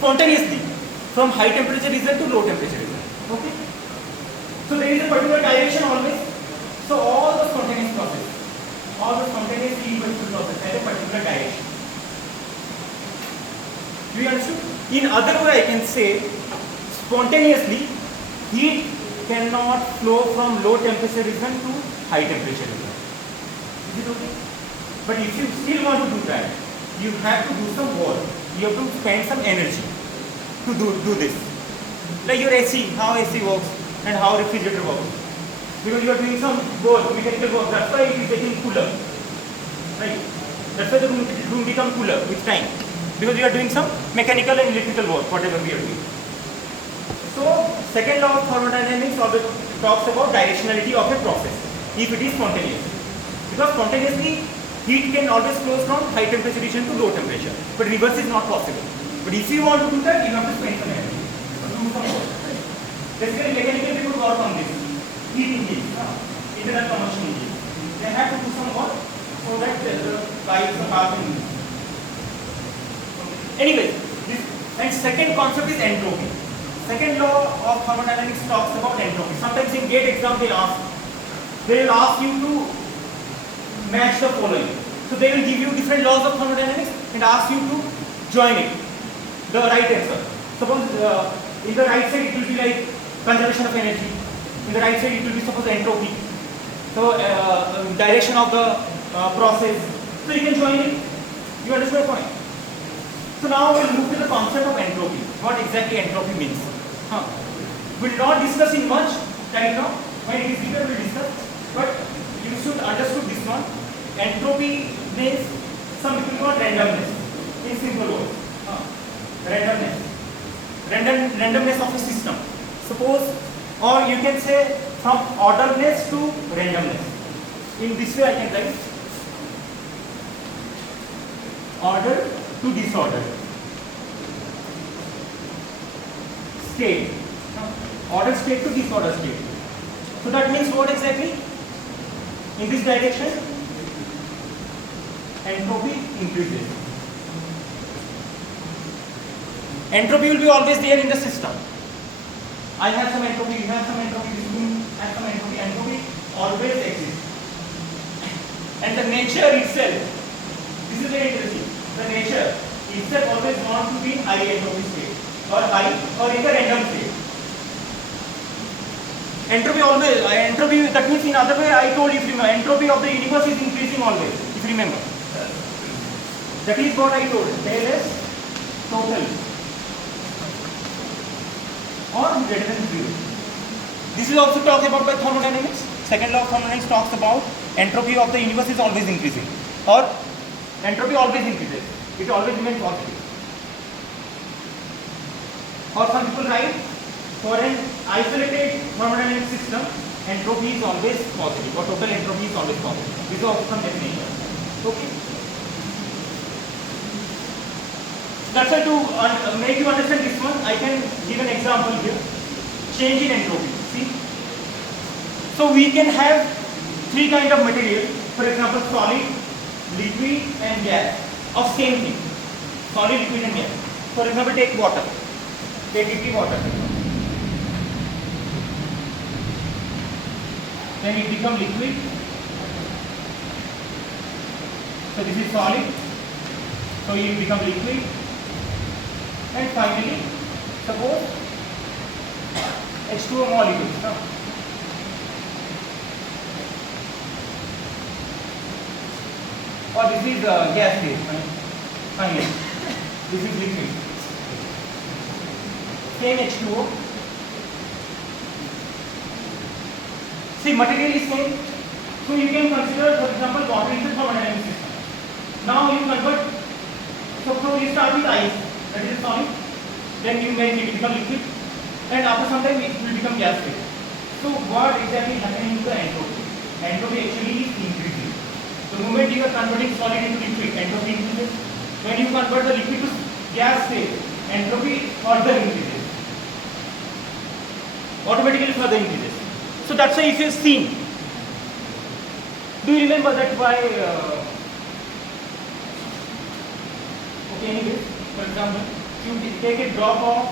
spontaneously from high temperature region to low temperature region. Okay. So there is a particular direction always. So all the spontaneous irreversible process has a particular direction. Do you understand? In other way, I can say spontaneously heat cannot flow from low temperature region to high temperature region. Is it okay? But if you still want to do that, you have to do some work. You have to spend some energy to do this. Like your AC, how AC works and how refrigerator works. Because you are doing some work, mechanical work, that's why it is getting cooler. Right? That's why the room becomes cooler with time. Because you are doing some mechanical and electrical work, whatever we are doing. So, second law of thermodynamics always talks about directionality of a process, if it is spontaneous. Because spontaneously, heat can always flow from high temperature region to low temperature, but reverse is not possible. But if you want to do that, you have to spend some energy. Basically, mechanical people work on this. Heat engine, internal combustion engine. They have to do some work so that the pipes, the car can move. Anyway, and second concept is entropy. Second law of thermodynamics talks about entropy. Sometimes in GATE exam they will ask you to match the following. So they will give you different laws of thermodynamics and ask you to join it, the right answer. Suppose in the right side it will be like conservation of energy. In the right side it will be suppose entropy. So direction of the process. So you can join it. You understand the point? So now we'll move to the concept of entropy. What exactly entropy means? We'll not discuss in much right now. When it is given, we'll discuss. But you should understand this one. Entropy means some people call randomness. In simple words, randomness. Randomness of a system. Suppose, or you can say from orderless to randomness. In this way, I can write order to disorder. State. Order state to disorder state. So that means what exactly? In this direction, entropy increases. Entropy will be always there in the system. I have some entropy, you have some entropy, this room has some entropy. Entropy always exists. And the nature itself, this is very interesting. The nature itself always wants to be in high entropy state or high or in the random state. Entropy always, entropy, that means in other way I told you, entropy of the universe is increasing always, if you remember. That is what I told, del S total or greater than 0. This is also talked about by thermodynamics. Second law of thermodynamics talks about entropy of the universe is always increasing or entropy always increases. It always remains positive. Or some people write, for an isolated thermodynamic system, entropy is always positive or total entropy is always positive. This is also some definition. Okay. That's why to make you understand this one, I can give an example here. Change in entropy. See? So we can have three kinds of material. For example, solid, liquid and gas of same thing. Solid, liquid and gas. For example, take water. Take liquid water. Then it becomes liquid. So this is solid. So it becomes liquid. And finally, suppose H2O molecules. No? Or this is gas phase. Finally, this is liquid. Same H2O. See, material is same. So you can consider, for example, water is a thermodynamic system. Now you convert. So you start with ice. That is solid, then you make it become liquid, and after some time it will become gas phase. So what exactly is happening to the entropy? Entropy actually is increasing. The moment you are converting solid into liquid, entropy increases. When you convert the liquid to gas phase, entropy further increases. Automatically further increases. So that's why if you have seen, do you remember that why? Okay, anyway. For example, You take a drop of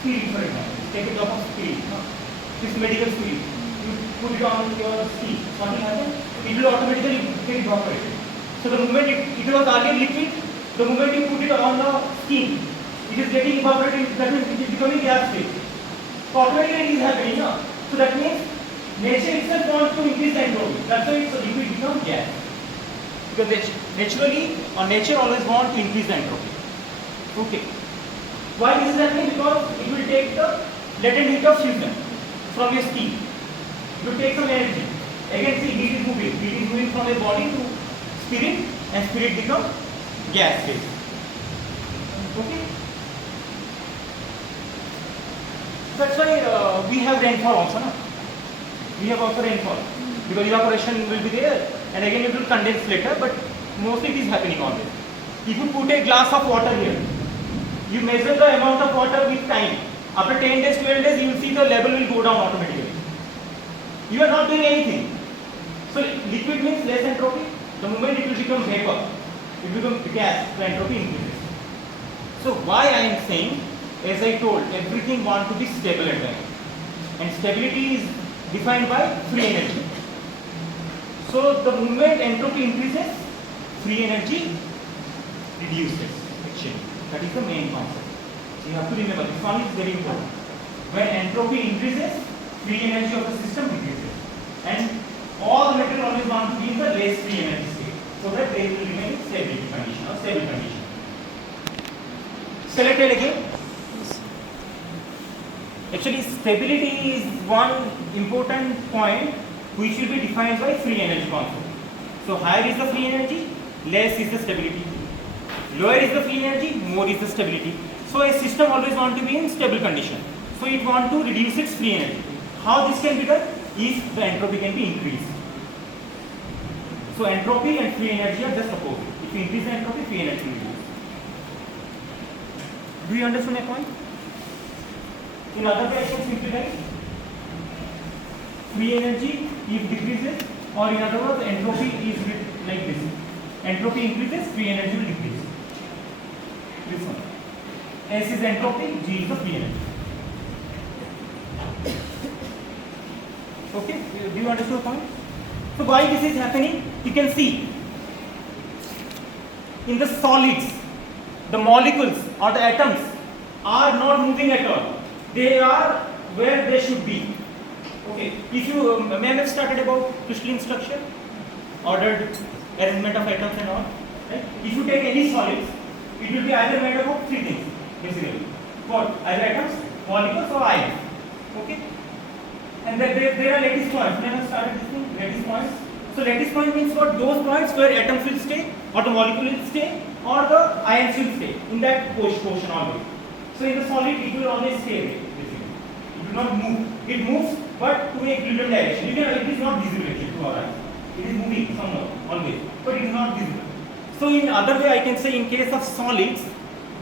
spirit, for example. Take a drop of spirit. This medical spirit. You put it on your skin. What will happen? It will automatically get evaporated. So the moment it was earlier liquid, the moment you put it on the skin, it is getting evaporated. That means it is becoming gas phase. So automatically it is happening. No? So that means nature itself wants to increase the entropy. That's why the liquid becomes gas. Because naturally, or nature always wants to increase the entropy. Okay. Why this is happening? Because it will take the latent heat of fusion from your skin. It will take some energy. Again, see, heat is moving. Heat is moving from a body to spirit, and spirit becomes gas phase. Okay. That's why we have rainfall also. No? We have also rainfall because evaporation will be there, and again it will condense later. But mostly it is happening always. If you put a glass of water here, you measure the amount of water with time. After 10 days, 12 days, you will see the level will go down automatically. You are not doing anything. So liquid means less entropy. The moment it will become vapor, it will become gas, the entropy increases. So why I am saying, as I told, everything wants to be stable at time. And stability is defined by free energy. So the moment entropy increases, free energy reduces actually. That is the main concept. So you have to remember, this one is very important. When entropy increases, free energy of the system decreases. And all the material always want to be in the less free energy state, so that they will remain in stability condition or stable condition. Select it again. Actually, stability is one important point which will be defined by free energy concept. So higher is the free energy, less is the stability. Lower is the free energy, more is the stability. So a system always wants to be in stable condition. So it wants to reduce its free energy. How this can be done? If the entropy can be increased. So entropy and free energy are just opposite. If you increase the entropy, free energy will reduce. Do you understand my point? In other way, I can simply write free energy if decreases, or in other words, entropy is like this. Entropy increases, free energy will decrease. This one. S is entropy, G is the free energy. Okay, do you understand the point? So why this is happening? You can see in the solids, the molecules or the atoms are not moving at all. They are where they should be. Okay, if you may have started about crystalline structure, ordered arrangement of atoms and all. Right? If you take any solids, it will be either made up of three things basically. What? Either atoms, molecules, or ions. Okay. And then there are lattice points. When I started this thing, lattice points. So lattice point means what? Those points where atoms will stay, or the molecule will stay, or the ions will stay in that portion always. So in the solid, it will always stay there. Basically, it will not move. It moves, but to a equilibrium direction. It is not visible actually to our eyes. It is moving somewhere always, but it is not visible. So in other way, I can say in case of solids,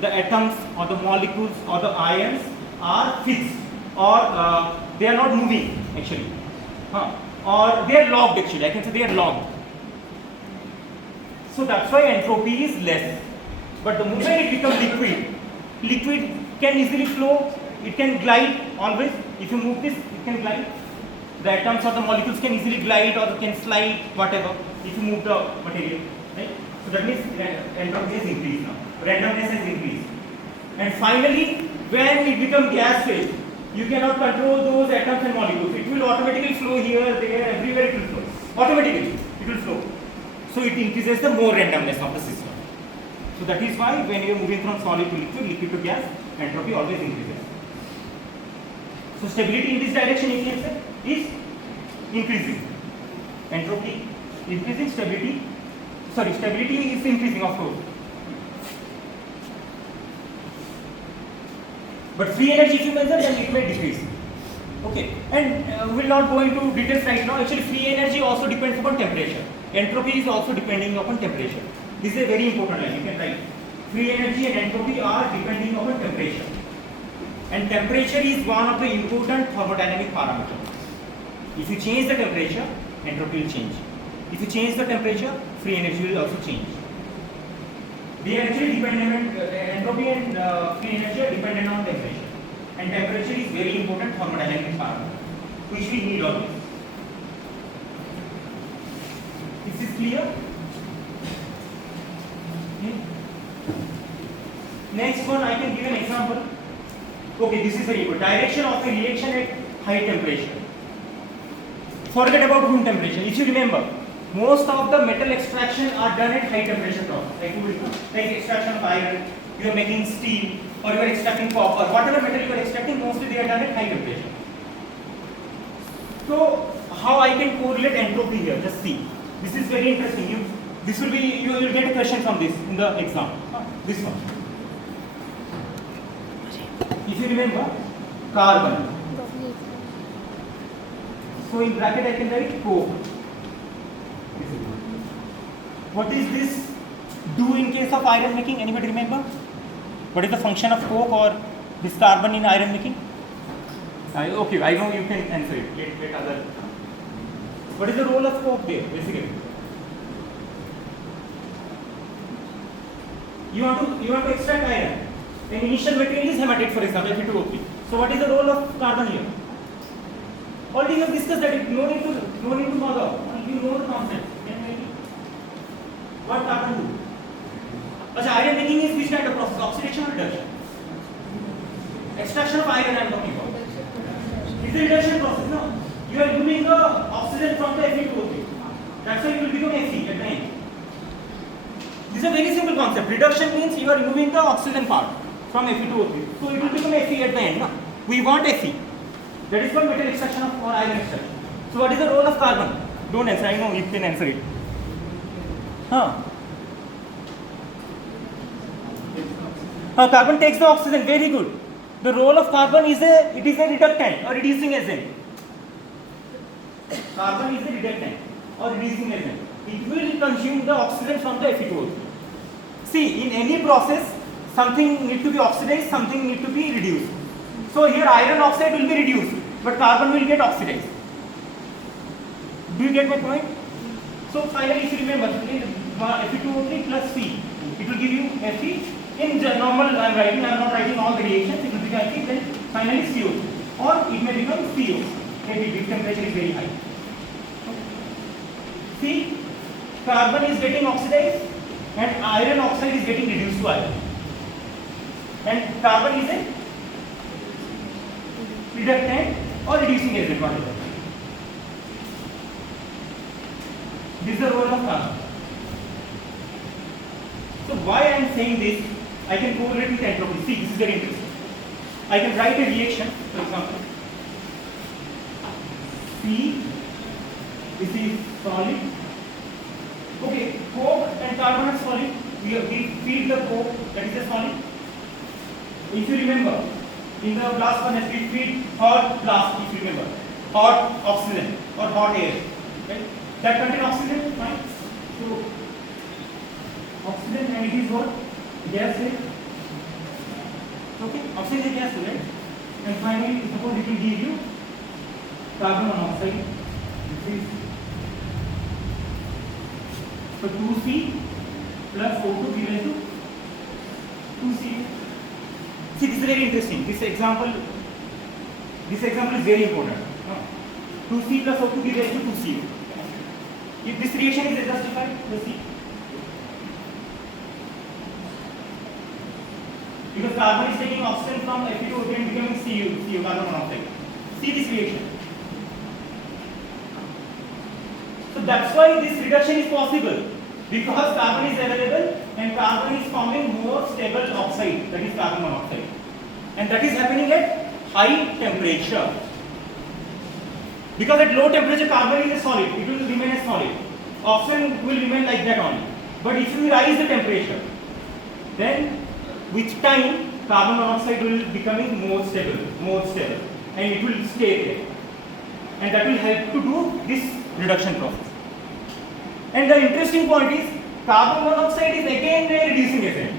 the atoms or the molecules or the ions are fixed, or they are not moving actually, or they are locked actually. I can say they are locked. So that's why entropy is less. But the moment it becomes liquid, liquid can easily flow. It can glide always. If you move this, it can glide. The atoms or the molecules can easily glide or can slide, whatever. If you move the material, right? So that means entropy has increased now. Randomness has increased. And finally, when it becomes gas phase, you cannot control those atoms and molecules. It will automatically flow here, there, everywhere it will flow. Automatically, it will flow. So it increases the more randomness of the system. So that is why when you are moving from solid to liquid, liquid to gas, entropy always increases. So stability in this direction, you can say, is increasing. Entropy increasing, stability is increasing, of course. But free energy, if you measure, then it may decrease. Okay, and we will not go into details right now. Actually, free energy also depends upon temperature. Entropy is also depending upon temperature. This is a very important line. You can write. Free energy and entropy are depending upon temperature. And temperature is one of the important thermodynamic parameters. If you change the temperature, entropy will change. If you change the temperature, free energy will also change. They are actually dependent, entropy and free energy are dependent on temperature. And temperature is very important thermodynamic parameter, which we need always. This is clear? Okay. Next one, I can give an example. Okay, this is very good. Direction of a reaction at high temperature. Forget about room temperature. If you remember, most of the metal extraction are done at high temperature process. Like extraction of iron, you are making steel, or you are extracting copper. Whatever metal you are extracting, mostly they are done at high temperature. So, how I can correlate entropy here? Just see. This is very interesting. You will get a question from this in the exam. This one. If you remember, carbon. So in bracket I can write coke. What is this do in case of iron making? Anybody remember? What is the function of coke or this carbon in iron making? Okay, I know you can answer it. Let other. What is the role of coke there, basically? You want to extract iron. An initial material is hematite, for example, Fe2O3. So what is the role of carbon here? Already we have discussed that. No need to bother. You know the concept. What carbon do? Iron making is which kind of process? Oxidation or reduction? Extraction of iron I am talking about. It's a reduction process, no? You are removing the oxygen from the Fe2O3. That's why it will become Fe at the end. This is a very simple concept. Reduction means you are removing the oxygen part from Fe2O3. So it will become Fe at the end. No? We want Fe. That is called metal extraction or iron extraction. So what is the role of carbon? Don't answer. I know you can answer it. Carbon takes the oxygen. Very good. The role of carbon is a reductant or reducing agent. Carbon is a reductant or reducing agent. It will consume the oxygen from the Fe2O3. See, in any process, something need to be oxidized, something need to be reduced. So here iron oxide will be reduced, but carbon will get oxidized. Do you get my point? So finally, if you remember, Fe2O3 plus C, it will give you Fe. In normal, I am not writing all the reactions. It will become Fe, then finally CO, or it may become CO. Maybe if temperature is very high. See, carbon is getting oxidized, and iron oxide is getting reduced to iron. And carbon is a reductant or reducing agent, whatever. This is the role of carbon. So why I am saying this, I can correlate with entropy. See, this is very interesting. I can write a reaction, for example. C, this is solid. Okay, coke and carbon are solid. We feed the coke, that is a solid. If you remember, in the blast furnace we feed hot blast, if you remember, hot oxygen or hot air. Okay? That contains oxygen, fine. So oxygen and it is what? Gas. Okay, oxygen is gas, right? And finally, suppose it will give you carbon monoxide. This is so 2C plus O2 given to 2C. See, this is very interesting. This example is very important. 2C plus O2 given to 2C. If this reaction is justified, let's see. Because carbon is taking oxygen from Fe2O3 and becoming CO, carbon monoxide. See this reaction. So that's why this reduction is possible, because carbon is available and carbon is forming more stable oxide, that is carbon monoxide, and that is happening at high temperature. Because at low temperature carbon is a solid, it will remain a solid. Oxygen will remain like that only. But if you rise the temperature, then with time carbon monoxide will becoming more stable, and it will stay there, and that will help to do this reduction process. And the interesting point is, carbon monoxide is again a reducing agent.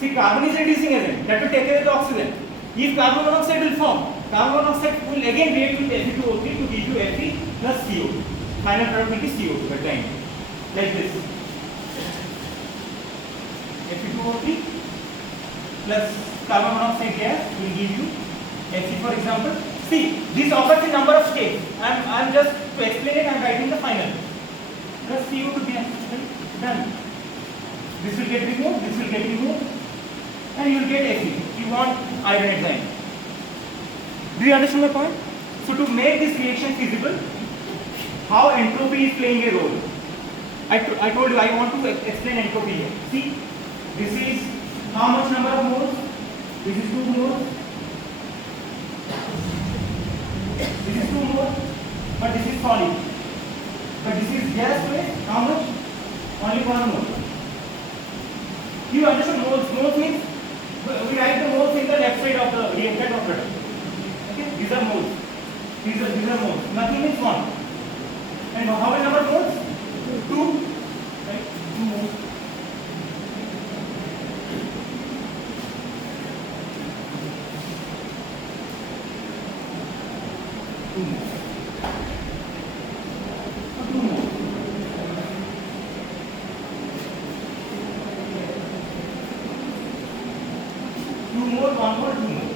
See, carbon is a reducing agent, that will take away the oxygen. If carbon monoxide will form, carbon monoxide will again react with Fe2O3 to give you Fe plus CO. Final product will be CO at the end, like this. Fe2O3 plus carbon monoxide gas will give you Fe, for example. See, this occurs in number of states. I'm just to explain it. I'm writing the final. Plus CO2 gas. Done. This will get removed. This will get removed, and you will get Fe. You want iron at the end. Do you understand my point? So to make this reaction feasible, how entropy is playing a role. I told you I want to explain entropy here. See, this is how much number of moles? This is 2 moles. This is 2 moles, but this is solid. But this is gas phase. How much? Only 1 mole. You understand moles? Moles means we write the moles in the left side of the reactant or product. Okay, these are moles. These are moles. Nothing means 1. And how many number of moles? 2. Right? 2 moles. Two more, 1 more, 2 more.